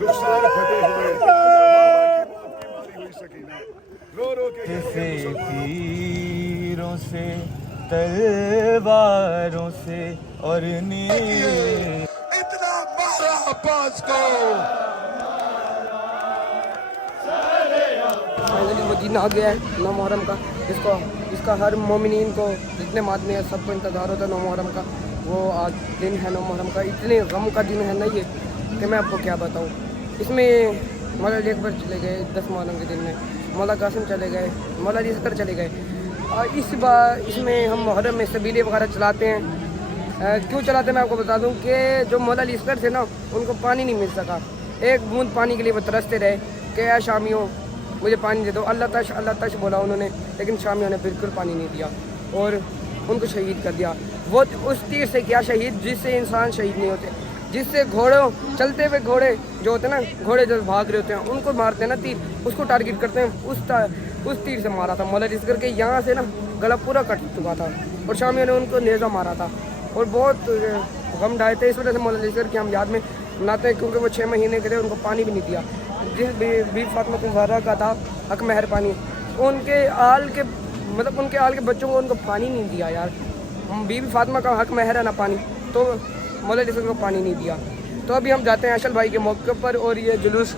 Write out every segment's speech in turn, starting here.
रुखसार फटे हुए रो रो के तीरों से तलवारों से और इतना मारा अब्बास को। फाइनली वो दिन आ गया है नौ मुहर्रम का, इसका हर मोमिनीन को, जितने मादमी है सबको इंतज़ार होता है नौ मुहर्रम का। वो आज दिन है नौ मुहर्रम का, इतने गम का दिन है ना ये कि मैं आपको क्या बताऊँ। इसमें मौला अली अकबर चले गए 10 मुहर्रम के दिन में, मौला कासिम चले गए, मौला अली असगर चले गए। और इस बार इसमें हम मुहर्रम में सबीले वगैरह चलाते हैं। क्यों चलाते हैं मैं आपको बता दूं कि जो मौला अली असगर थे ना, उनको पानी नहीं मिल सका। एक बूंद पानी के लिए वो तरसते रहे कि या शामियों मुझे पानी दे दो, अल्लाह तश बोला उन्होंने, लेकिन शामियों ने बिल्कुल पानी नहीं दिया और उनको शहीद कर दिया। वो उस तीर से किया शहीद जिससे इंसान शहीद नहीं होते, जिससे घोड़ों चलते हुए घोड़े जो होते हैं ना, घोड़े जो भाग रहे होते हैं उनको मारते हैं ना तीर, उसको टारगेट करते हैं। उस तीर से मारा था मौला अली असगर के, यहाँ से ना गला पूरा कट चुका था और शामियों ने उनको नेज़ा मारा था और बहुत गम ढाए थे। इस वजह से मौला अली असगर की हम याद में मनाते हैं, क्योंकि वो 6 महीने के थे, उनको पानी भी नहीं दिया। जिस बीबी फातिमा ज़हरा का था हक महर पानी, उनके आल के बच्चों को उनको पानी नहीं दिया यार। बीबी फातिमा का हक महर है ना पानी, तो मौला अली असगर को पानी नहीं दिया। तो अभी हम जाते हैं अशल भाई के मौके पर और ये जुलूस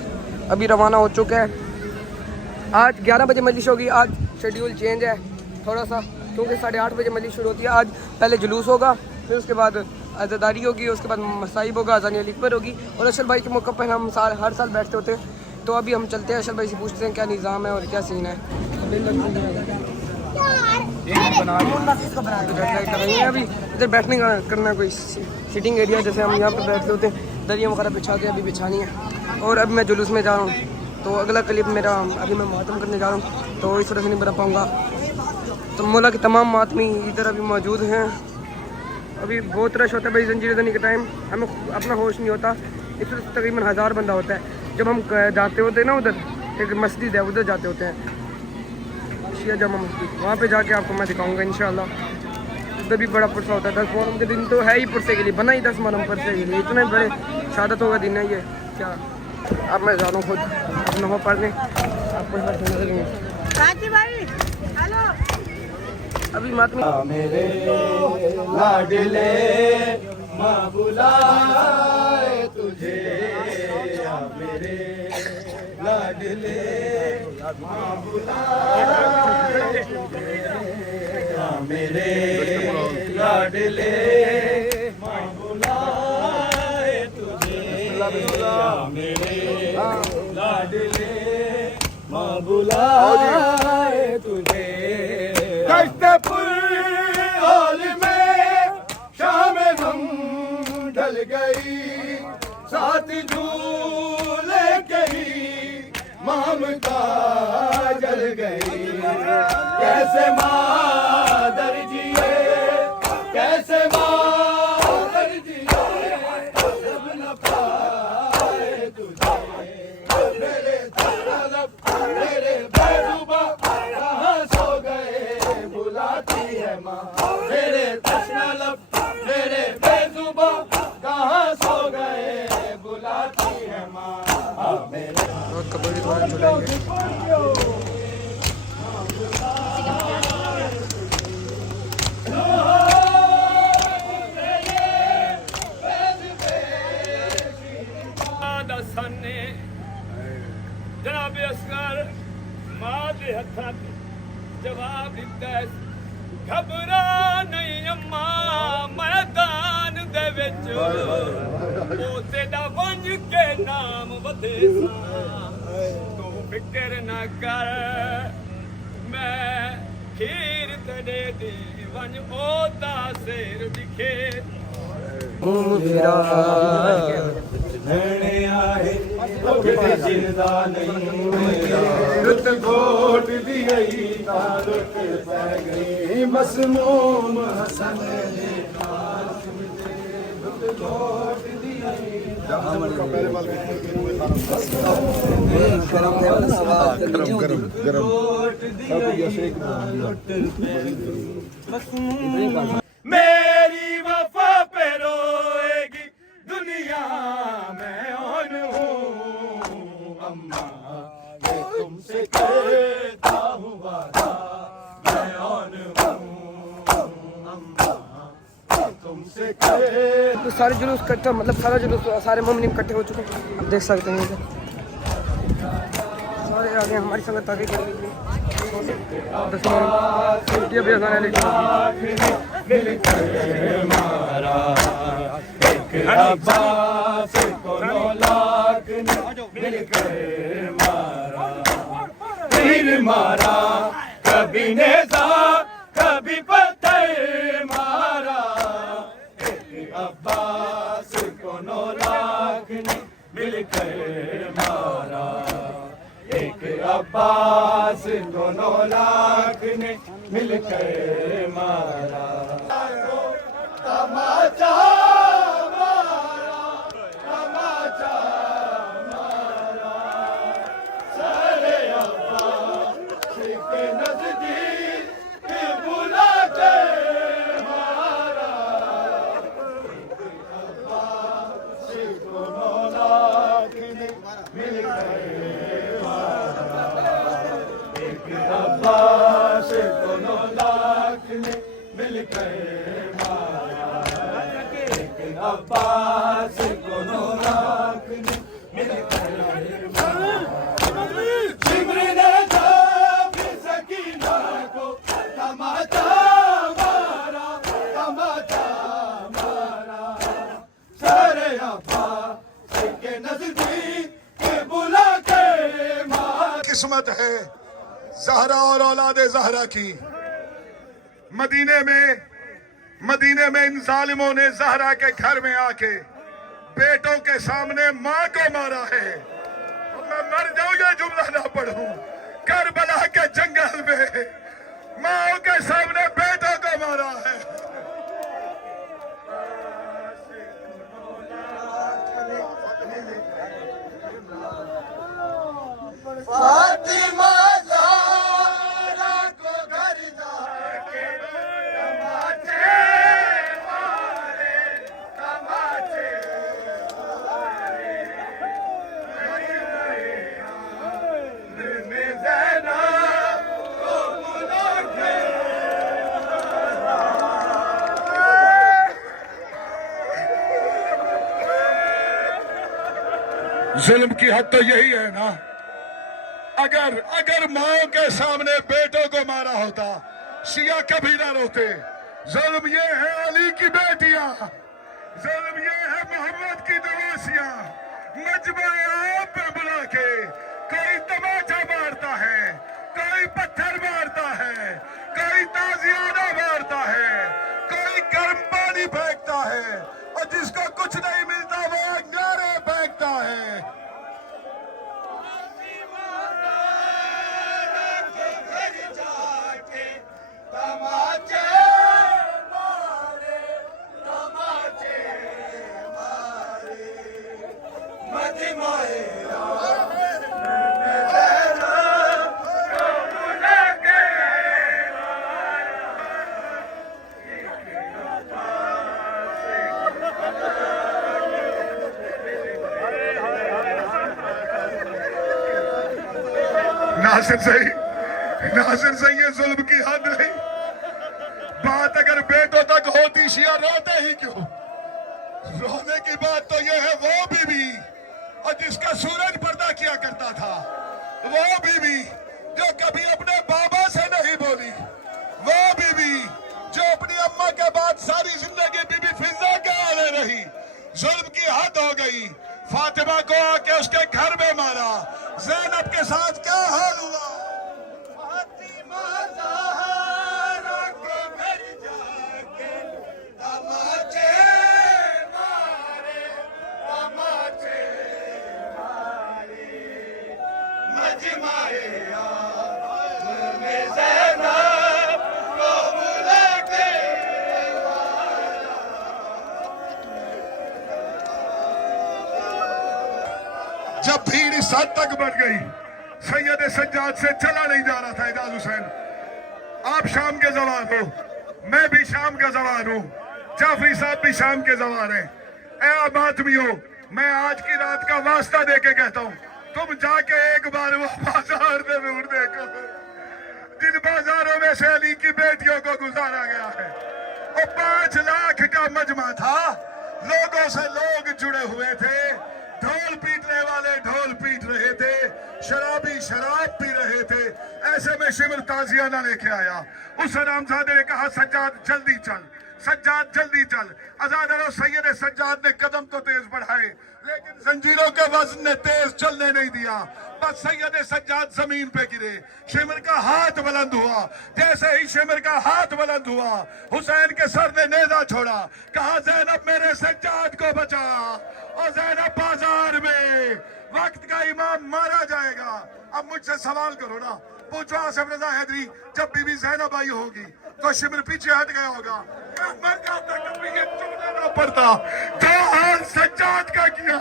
अभी रवाना हो चुका है। आज 11 बजे मजलिस होगी, आज शेड्यूल चेंज है थोड़ा सा, क्योंकि 8:30 बजे मजलिस शुरू होती है। आज पहले जुलूस होगा, फिर उसके बाद अज़ादारी होगी, उसके बाद मसाइब होगा, अज़ान अली अकबर होगी और अशल भाई के मौके पर हम हर साल बैठते होते हैं। तो अभी हम चलते हैं अशल भाई से पूछते हैं क्या निज़ाम है और क्या सीन है। अभी इधर बैठने का करना कोई सिटिंग एरिया, जैसे हम यहाँ पर बैठते होते हैं, दरिया वगैरह बिछाते हैं, अभी बिछानी है। और अब मैं जुलूस में जा रहा हूँ, तो अगला क्लिप मेरा अभी मैं मातम करने जा रहा हूँ, तो इस तरह से नहीं बना पाऊँगा। तो मौला के तमाम मातमी इधर अभी मौजूद हैं। अभी बहुत रश होता है भाई जंजीर ज़नी के टाइम, हमें अपना होश नहीं होता। इस वक्त तकरीबन 1000 बंदा होता है। जब हम जाते होते हैं ना, उधर एक मस्जिद है, उधर जाते होते हैं, शिया जामा मस्जिद, वहाँ पे जाके आपको मैं दिखाऊंगा इंशाल्लाह। उधर भी बड़ा पुरसा होता है। 10 मुहर्रम के दिन तो है ही पुरसे के लिए, बना ही 10 मुहर्रम पुरसे के लिए, इतने बड़े शहादतों का दिन है ये। क्या अब मैं जा रहा हूँ खुद अपना हो पढ़ने, आपको अभी मातमी मेरे लाडले माँ बुलाए तुझे, मेरे लाडले माँ बुलाए तुझे, मेरे लाडले माँ बुलाए तुझे, मेरे लाडले माँ बुलाए तुझे। हाल में शाम गम ढल गई, साथ झूले गई, ममता जल गई। कैसे मादर जिए, कैसे मादर जिए, सब न पाए तुझे, मेरे तलब, मेरे बेजुबा कहाँ सो गए, बुलाती है माँ। मेरे तश्ना लब, मेरे बेजुबा कहाँ सो गए, बुलाती है माँ। मेरे कबड्डी द्वारा चलाएंगे। जनाब असगर मां दे हत्थां जवाब दिता, घबरा नहीं अम्मा मैदान दे विच, पोते दा वंज के नाम वधे सा, तू फिक्र ना कर, मैं खीर तेरे दी वंज ओदा सिर दिखे। जिंदा नहीं रुत घोट दी गई, रुत पै गई, मसमूम हसन ने रुत घोट दी गई। मेरी वफा पे रोएगी दुनिया, मैं ऑन हूँ अम्मा मैं तुमसे करता हूँ वादा मैं ऑन हूँ अम्मा मैं तुमसे कर तो सारे जुलूस इकट्ठा मतलब सारा जुलूस सारे मोमिन इकट्ठे हो चुके हैं, आप देख सकते हैं इधर सारे आगे हमारी संगत आगे कर लीजिए। ये भी गाना मिलकर मारा एक अब्बास को 9 लाख ने मिलकर मारा तीर मारा कभी नेज़ा कभी पत्थर मारा एक अब्बास को 9 लाख ने मिलकर मारा एक अब्बास को 9 लाख ने मिलकर मारा तमाचा मारा तमाचा मारा सारे अब्बास के नजदीक बुला के मारा अब्बास को 9 लाख ने मिलकर अब्बास को 9 लाख ने मिलकर मारा एक अब्बास को 9 लाख ने मिलकर मारा जिब्र ने जब सकीना को तमाचा मारा तमाचा मारा सारे अब्बास के नजदीक बुला के मारा किस्मत है ज़हरा और औलादे ज़हरा की। मदीने में इन जालिमों ने ज़हरा के घर में आके बेटों के सामने माँ को मारा है। मैं मर जाऊं ये जुमला ना पढ़ूं। करबला के जंगल में माँ के सामने बेटों को मारा है। फातिमा ज़हरा को घर जाके तमाचे मारे तमाचे मारे में ज़ैनब को बुला के जुल्म की हद तो यही है ना। अगर माओ के सामने बेटों को मारा होता शिया कभी ना रोते। जुल्म ये है अली की बेटियां, जुल्म ये है मोहम्मद की नवासियां। मजमा आप पे बुला के कोई तमाचा मारता है, कोई पत्थर मारता है, कोई ताजियाना मारता है, कोई गर्म पानी फेंकता है और जिसको कुछ नहीं मिलता वो अंगारे फेंकता है। तमाचे मारे तमाचे मारे मजमाए नासिर सही ये जुल्म की हद नहीं। बात अगर बेटों तक होती शिया रोते ही क्यों। रोने की बात तो ये है वो बीवी और जिसका सूरज पर्दा किया करता था, वो बीवी जो कभी अपने बाबा से नहीं बोली, वो बीवी जो अपनी अम्मा के बाद सारी जिंदगी बीबी फिजा के आले रही। जुल्म की हद हो गई। फातिमा को आके उसके घर में मारा। ज़ैनब के साथ क्या हाल हुआ। फातिमा ज़हरा को घर जाके तमाचे मारे तमाचे मारे मजमाए में ज़ैनब को बुला के जब भीड़ इस हद तक बढ़ गई, सैयद सज्जाद से चला नहीं जा रहा था एजाज हुसैन। आप शाम के जवान हो, मैं भी शाम का जवान हूँ, जाफरी साहब भी शाम के जवान हैं। ऐ मातमी हो, मैं आज की रात का वास्ता दे के कहता हूँ, तुम जाके एक बार वो बाजार में ढूंढ देखो जिन बाजारों में से अली की बेटियों को गुजारा गया है। वो 5 लाख का मजमा था, लोगों से लोग जुड़े हुए थे, ढोल पीटने वाले ढोल पीट रहे थे, शराबी शराब पी रहे थे। ऐसे में शिमर ताजियाना लेके आया। उस हरामजादे ने कहा सज्जाद जल्दी चल, सज्जाद जल्दी चल। अज़ादरो सैयद सज्जाद ने कदम तो तेज बढ़ाए, लेकिन जंजीरों के वजन ने तेज चलने नहीं दिया। बस सैयद सज्जाद जमीन पे गिरे। शिमर का हाथ बुलंद हुआ। जैसे ही शिमर का हाथ बुलंद हुआ, हुसैन के सर ने नेजा छोड़ा, कहा ज़ैनब मेरे सज्जाद को बचा। और ज़ैनब बाजार में वक्त का इमाम मारा जाएगा। अब मुझसे सवाल करो ना, पूछो आसिफ रजा हैदरी, जब बीबी ज़ैनब आई होगी तो शिमर पीछे हट गया होगा, मर जाता, कभी ये चुनना ना पड़ता। जो हाल सज्जाद का किया,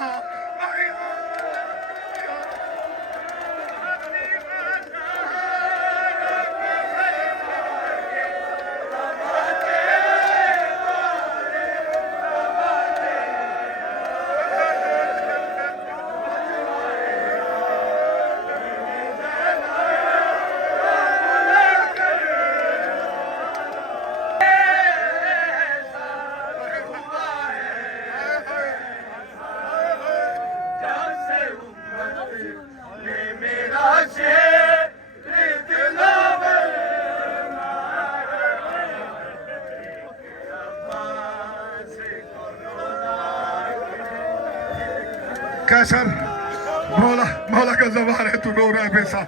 कैसर मौला मौला का जवार है, तू रो रहा है बेसा।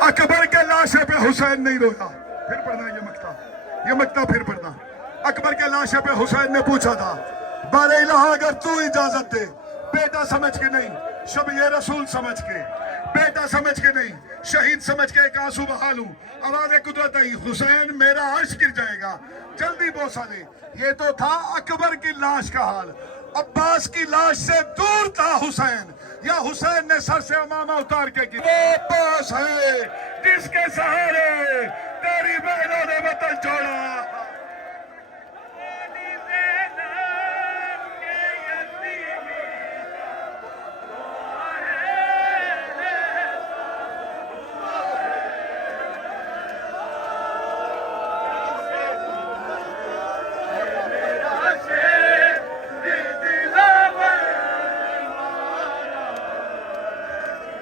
अकबर के लाशे पे हुसैन नहीं रोया। फिर पढ़ना ये मक्ता फिर पढ़ना। अकबर के लाशे पे हुसैन ने पूछा था, बारे इलाहा अगर तू इजाजत दे, बेटा समझ के नहीं, शब ये रसूल समझ के, बेटा समझ के नहीं, शहीद समझ के एक आंसू बहा लूं। आवाज़ कुदरत आई, हुसैन मेरा अर्श गिर जाएगा, जल्दी बोसा दे। ये तो था अकबर की लाश का हाल। अब्बास की लाश से दूर था हुसैन, या हुसैन ने सर से अमामा उतार के की। वो अब्बास है जिसके सहारे तेरी बहनों ने वतन छोड़ा।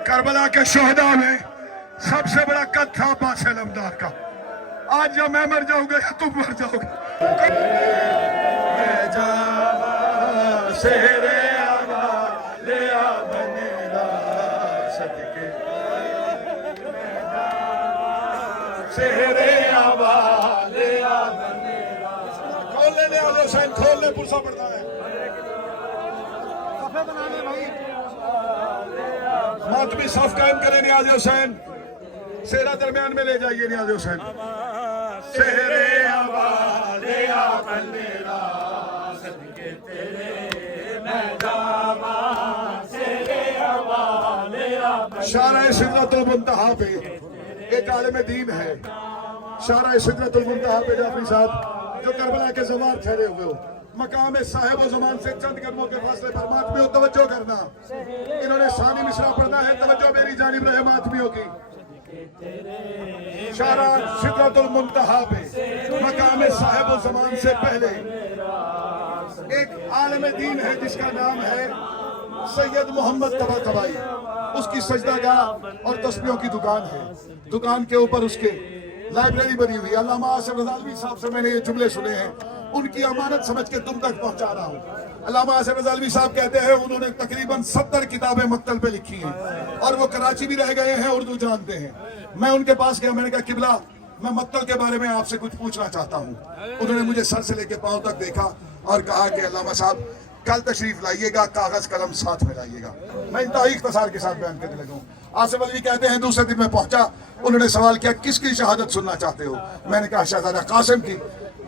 करबला के शोहदा में सबसे बड़ा कद था अब्बास अलमदार का। आज या मैं मर जाऊंगा या तुम मर जाओगे। खोल ले हुसैन, खोल ले, पुरसा पड़ता है। मातमी साफ कायम करें नियाज़ हुसैन, सेहरा दरमियान में ले जाइए नियाज़ हुसैन। शारा सिदरतुल मुंतहा पे एक आलिम दीन है, शारा सिदरतुल मुंतहा पे जाफरी साहब जो करबला के ज़मार ठहरे हुए हो, मकाम साहिब ज़मान से चंद कदमों के फासले पर मातमियों तवज्जो करना। इन्होंने सानी मिसरा पढ़ना है, तवज्जो मेरी जानिब रहे मातमियों की। शारा सिदरतुल मुंतहा पे मकाम साहिब ज़मान से पहले एक आलिम दीन है जिसका नाम है सैयद मोहम्मद तबातबाई। उसकी सजदागाह और तस्बीहों की दुकान है। दुकान के ऊपर उसके लाइब्रेरी बनी हुई है। अल्लामा आसिफ रज़ालवी साहब से मैंने ये जुमले सुने हैं, उनकी अमानत समझ के तुम तक पहुंचा रहा हूँ। अल्लामा आसिफ रज़ालवी साहब कहते हैं उन्होंने तकरीबन 70 किताबें मक्तल पे लिखी हैं और वो कराची भी रह गए हैं, उर्दू जानते हैं। मैं उनके पास गया, मैंने कहा किबला मैं मक्तल के बारे में आपसे कुछ पूछना चाहता हूँ। उन्होंने मुझे सर से लेकर पांव तक देखा और कहा कि अल्लामा साहब कल तशरीफ लाइएगा, कागज कलम साथ में लाइएगा। मैं इंतहाई इख्तिसार के साथ बयान करने लगा हूँ। आसिफ अलवी कहते हैं दूसरे दिन मैं पहुंचा, उन्होंने सवाल किया किसकी शहादत सुनना चाहते हो? मैंने कहा शहजादा कासिम की,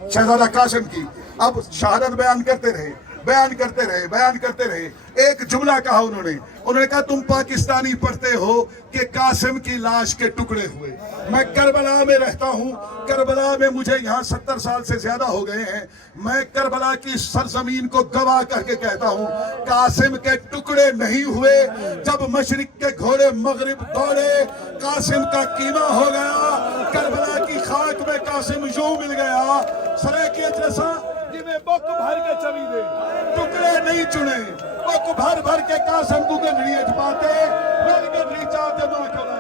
शहजादा कासिम की। अब शहादत बयान करते रहे, बयान करते रहे। एक जुमला कहा उन्होंने कहा तुम पाकिस्तानी पढ़ते हो कि कासिम की लाश के टुकड़े हुए। मैं करबला में रहता हूं, करबला में मुझे यहाँ 70 साल से ज्यादा हो गए हैं। मैं करबला की सरजमीन को गवाह करके कहता हूं, कासिम के टुकड़े नहीं हुए। जब मशरिक के घोड़े मगरिब दौड़े, कासिम का कीमा हो गया। करबला की खाक में कासिम यूं मिल गया, सरेके जैसा जिन्हें बुक भर के चवी दे, टुकड़े नहीं चुने। बुक भर भर के कासिम को गंढड़ी पाते, फिर गंढड़ी चाहते ना कराए।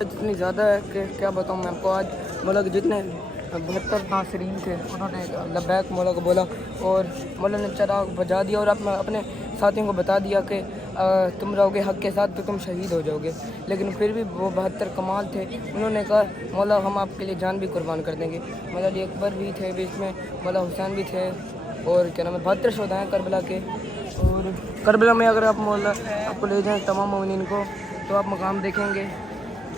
इतनी ज़्यादा है कि क्या बताऊँ मैं आपको। आज मतलब जितने 72 नासरीन थे उन्होंने लब्बैक मौला को बोला और मौला ने चराग बजा दिया और अपने साथियों को बता दिया कि तुम रहोगे हक़ के साथ तो तुम शहीद हो जाओगे। लेकिन फिर भी वो 72 कमाल थे, उन्होंने कहा मौला हम आपके लिए जान भी कुर्बान कर देंगे। मौला अली अकबर भी थे बीच में, मौला हुसैन भी थे और क्या नाम है 72 शोधा हैं करबला के। और करबला में अगर आप मौला आपको ले जाएँ तमाम मोमिनीन को तो आप मकाम देखेंगे,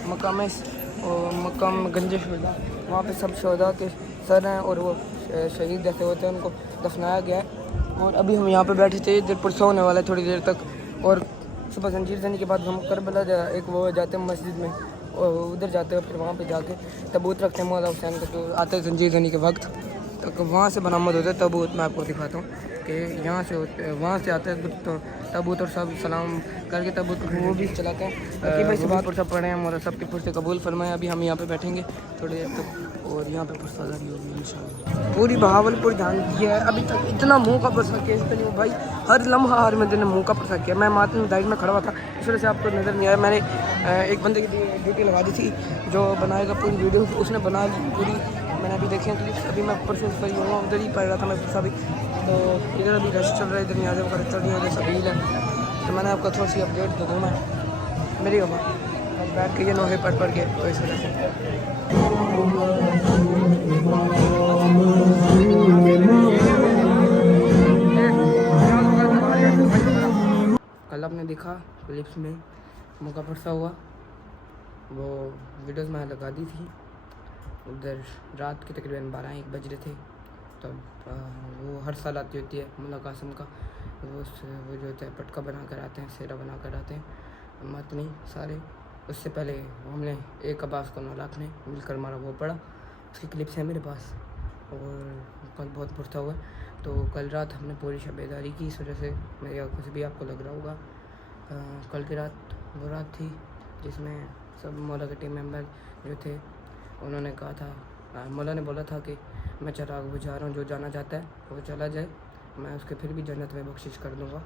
मकाम गंज शोधा, वहाँ पे सब शोधा के सर हैं और वो शहीद जैसे होते हैं उनको दफनाया गया है। और अभी हम यहाँ पे बैठे थे, इधर पुरसा होने वाला है थोड़ी देर तक। और सुबह जंजीर जनी के बाद हम करबला एक वो जाते हैं मस्जिद में, और उधर जाते हैं, फिर वहाँ पे जाके तबूत रखते हैं मौला हुसैन का जो आते हैं जंजीर जनी के वक्त तक, वहाँ से बरामद होते हैं तबूत। मैं आपको दिखाता हूँ कि यहाँ से वहाँ से आते हैं तो तबूत और सब सलाम करके तबूत वो भी चलाते हैं कि भाई से बात पर सब पढ़े हैं मौला सबके पुरसे कबूल फरमाएं। अभी हम यहाँ पे बैठेंगे थोड़ी देर तक और यहाँ पे पुरसादारी होगी इंशाल्लाह। पूरी बहावलपुर जान दिया है अभी तक, इतना मुँह का पुरसा किया इसके लिए भाई, हर लम्हा हर में दिन मुँह का पुरसा किया। मैं मातम दाइर में खड़ा हुआ था, इस वजह से आपको नज़र नहीं आया। मैंने एक बंदे की ड्यूटी लगा दी थी जो बनाएगा पूरी वीडियो, उसने बना दी पूरी। मैंने अभी देखे क्लिप्स, अभी मैं ऊपर से ऊपर ही हुआ, उधर ही पड़ रहा था मैं पुरसा भी। तो इधर अभी रश चल रहा है, इधर न्याज़ वगैरह चल रही है, इधर सबील है। तो मैंने आपको थोड़ी सी अपडेट दे दूँ मैं मेरी अब बैठ के ये नोहे पढ़ के तो इस वजह से। कल आपने देखा क्लिप्स में मौका परसा हुआ, वो वीडियोस मैंने लगा दी थी। उधर रात के तकरीबन 12-1 बज रहे थे। तब वो हर साल आती होती है मौला कासिम का, वो जो होता है पटका बना कर आते हैं, सेरा बना कर आते हैं मतनी सारे। उससे पहले हमने एक अब्बास को 9 लाख ने मिलकर मारा, वो पड़ा, उसकी क्लिप्स है मेरे पास। और कल बहुत पुरसा हुआ है। तो कल रात हमने पूरी शबेदारी की, इस वजह से मेरी आंखों से भी आपको लग रहा होगा। कल की रात वो रात थी जिसमें सब मौला के टीम मेंबर जो थे उन्होंने कहा था, मौला ने बोला था कि मैं चराग बुझा रहा हूँ, जो जाना चाहता है वो चला जाए, मैं उसके फिर भी जन्नत में बख्शिश कर दूँगा।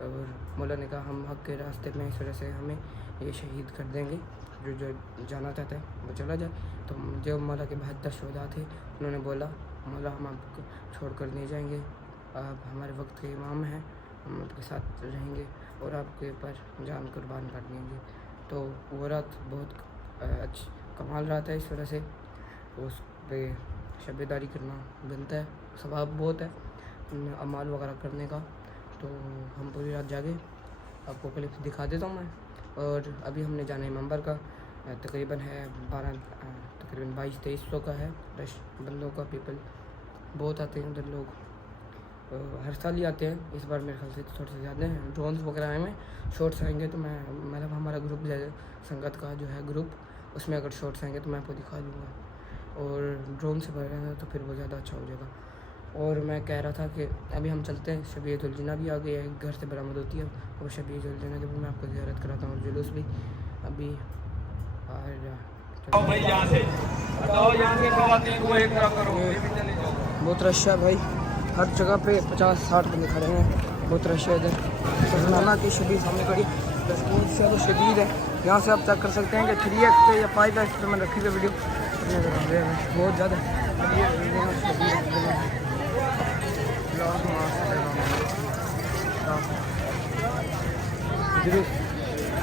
और मौला ने कहा हम हक़ के रास्ते में, इस वजह से हमें ये शहीद कर देंगे, जो जाना चाहता है वो चला जाए। तो जो मौला के 72 शोधा थे उन्होंने बोला मौला हम आपको छोड़ कर नहीं जाएंगे, आप हमारे वक्त के इमाम हैं, हम आपके साथ रहेंगे और आपके ऊपर जान कुर्बान कर देंगे। तो वो रात बहुत अच्छी कमाल रात है, इस वजह से उस पर शबेदारी करना बनता है, सवाब बहुत है अमाल वगैरह करने का। तो हम पूरी रात जागे, आपको क्लिप दिखा देता हूँ मैं। और अभी हमने जाना है मेंबर का, तकरीबन है 22-23 का है रश बंदों का, पीपल बहुत आते हैं उधर लोग, हर साल ही आते हैं। इस बार मेरे ख्याल से थोड़े से ज़्यादा हैं, ड्रोन्स वगैरह आए हैं, शॉर्ट्स आएंगे तो मैं मतलब हमारा ग्रुप संगत का जो है ग्रुप, उसमें अगर शॉर्ट्स आएंगे तो मैं आपको दिखा दूँगा। और ड्रोन से भर रहेंगे तो फिर वो ज़्यादा अच्छा हो जाएगा। और मैं कह रहा था कि अभी हम चलते हैं, शबीयतुल जिन्ना भी आ गई है, घर से बरामद होती है और शबीयतुल जिन्ना के भी मैं आपको ज़ियारत कराता हूँ, और जुलूस भी अभी भाई यहाँ से हटाओ, यहाँ से ख़वातीन को एक तरफ करो, ये भी चले जाओ। बहुत रश है भाई, हर जगह पे 50-60 बंदे खड़े हैं, बहुत रश है इधर। तो जनाना की शदीद सामने खड़ी, बहुत ज़्यादा शदीद है। यहाँ से आप चेक कर सकते हैं कि 3x पे या 5x पे मैंने रखी हुई वीडियो बहुत ज़्यादा जरूर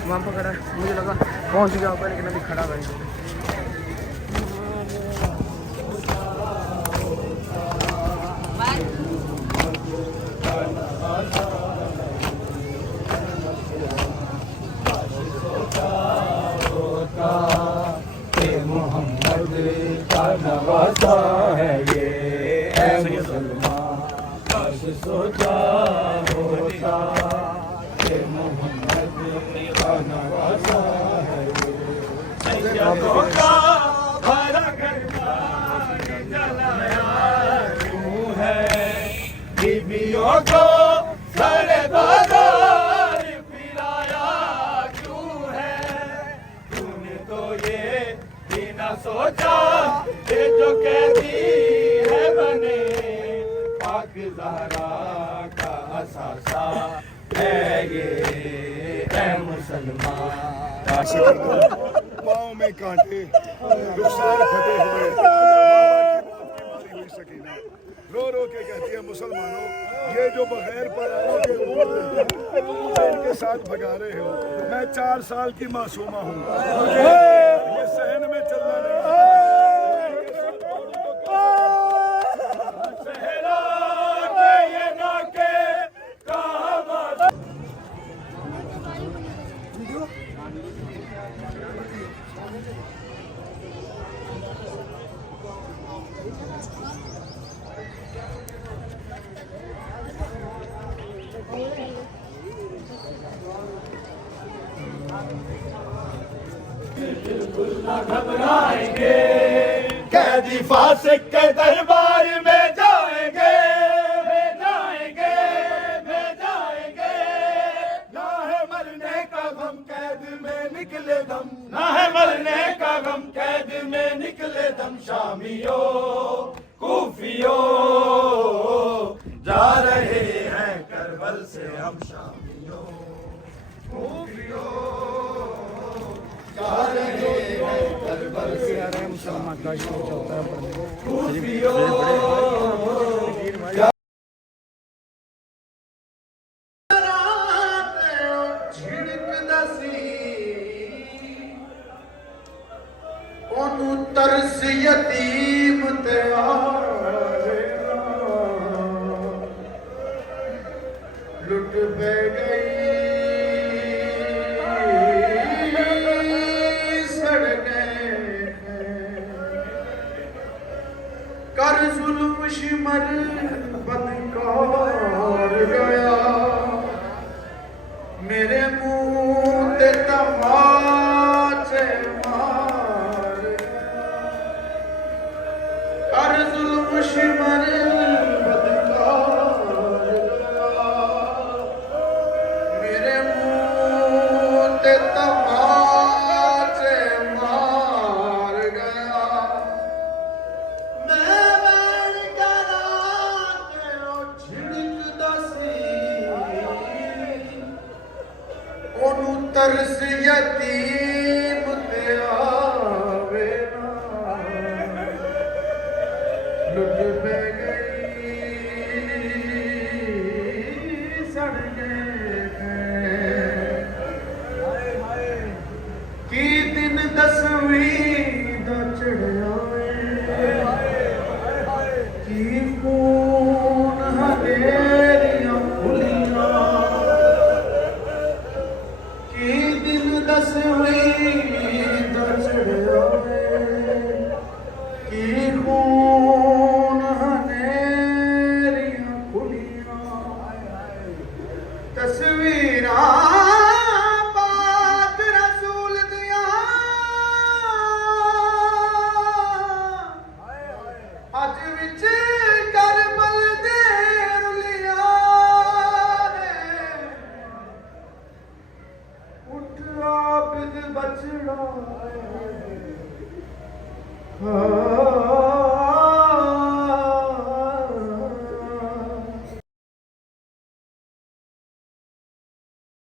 वहाँ पर खड़ा है, मुझे लगा पहुँच गया ऊपर लेकिन अभी खड़ा है। मोहम्मद है मुसलमान बस सोचा होता कि मोहम्मद का नवासा है सैयदों का भरा घर जलाया क्यों है बीबियों को सारे बाजार पिलाया क्यों है तूने तो ये भी ना सोचा कि जो कैदी है बने पाक ज़हरा का असासा है ये है मुसलमान पाँव में कांटे रुखसार फटे हुए सकीना रो रो के कहती है मुसलमानों ये जो बगैर पर इनके साथ भगा रहे हो मैं 4 साल की मासूमा हूँ मुझे ये सहन में चलना नहीं सहरा के ये नाके कहाँ घबराएंगे कैदी फासिक के दरबार में जाएंगे ना है मरने का गम कैद में निकले दम ना है मरने का गम कैद में निकले दम शामियों कूफियों जा रहे हैं करबल से हम शामियों कूफियों जा रहे हैं करबल से मुसलमान का शौक होता है कूफियों तरस यतीम ते लुट पे गई सड़ गए कर जुल्म शिमर बदकार गया मेरे मुंह ते तमाचे मार कर जुल्म शिमर बदकार मेरे मुंह ते तमाचे मार गया मैं बैठ करा के ओ झिड़कदा सी ओनू तरस यतीम